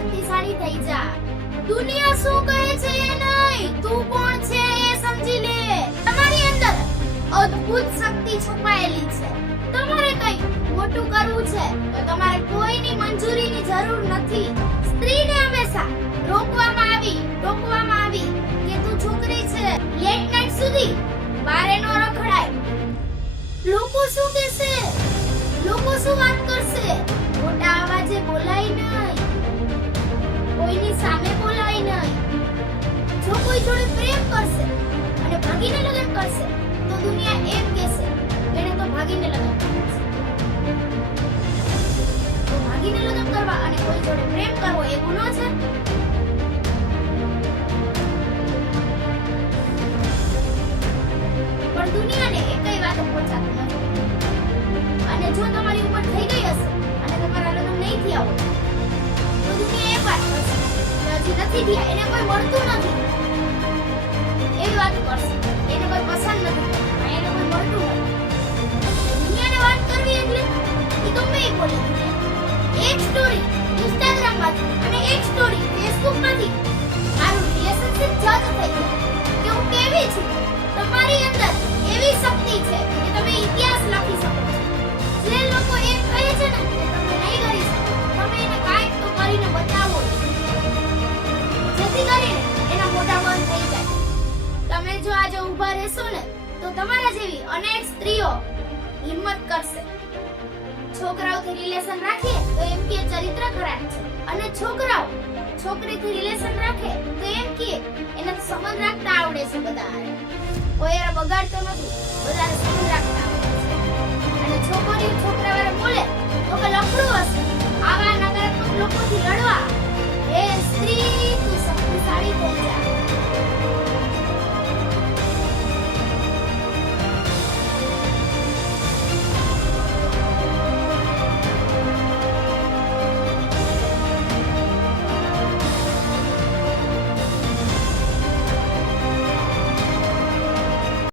શક્તિશાળી થઈ જા. દુનિયા શું કહે છે એ નહીં, તું કોણ છે એ સમજી લે. તમારી અંદર અદ્ભુત શક્તિ છુપાયેલી છે. તમારે કંઈ મોટું કરવું છે તો તમારે કોઈની મંજૂરીની જરૂર નથી. સ્ત્રીને હંમેશા રોકવામાં આવી કે તું છોકરી છે, લેટ નાઈટ સુધી બારે નો રખડાય. લોકો શું કહેશે, લોકો શું વાત કરશે, મોટા અવાજે બોલાય નહીં, કોઈની સામે બોલાય નહીં. જો કોઈ જોડે પ્રેમ કરશે અને ભાગીને લગ્ન કરશે તો દુનિયા એમ કહેશે એને તો ભાગીને લગ્ન કર્યા છે. તો ભાગીને લગ્ન કરવા અને કોઈ જોડે પ્રેમ કરવો એ ગુનો છે. પણ દુનિયાને એકઈ વાતો પહોંચાતું નથી. અને જો તમારી ઉપર થઈ ગઈ હશે અને તમારા લગ્ન નહીં થયા હોય તો દુનિયા એક વાત કરશે કે હજી નથી થયા, એને કોઈ મળતું નથી, એવી વાતો કરશે. એને કોઈ પસંદ નથી, એને કોઈ મળતું નથી. દુનિયાને વાત કરવી એટલે એ ગમે એ બોલે. એક સ્ટોરી ઇન્સ્ટાગ્રામ માંથી અને એક સ્ટોરી ફેસબુક માંથી મારું રિલેશનશિપ જજ થઈ ગયું કે હું કેવી છું. તમારી અંદર એવી શક્તિ છે કે તમે ઇતિહાસ લખી શકો છો. જે લોકો એમ કહે છે ને કે તમે નહીં કરી શકો, તમે એને કાંઈક તો કરીને બતાવો, જેથી કરીને એના મોઢા બંધ થઈ જાય. તમે જો આજે ઊભા રહેશો ને તો તમારા જેવી અનેક સ્ત્રીઓ હિંમત કરશે. છોકરાઓથી રિલેશન રાખીએ તો એમ કે ચરિત્ર ખરાબ છે, અને છોકરાઓ છોકરીથી રિલેશન રાખે તો એમ કે એને સંબંધ રાખતા આવડે છે. બધા કોઈ એરા બગાડતો નથી, બધાને સંબંધ રાખતા આવડે છે. અને છોકરીઓ છોકરા વાળા બોલે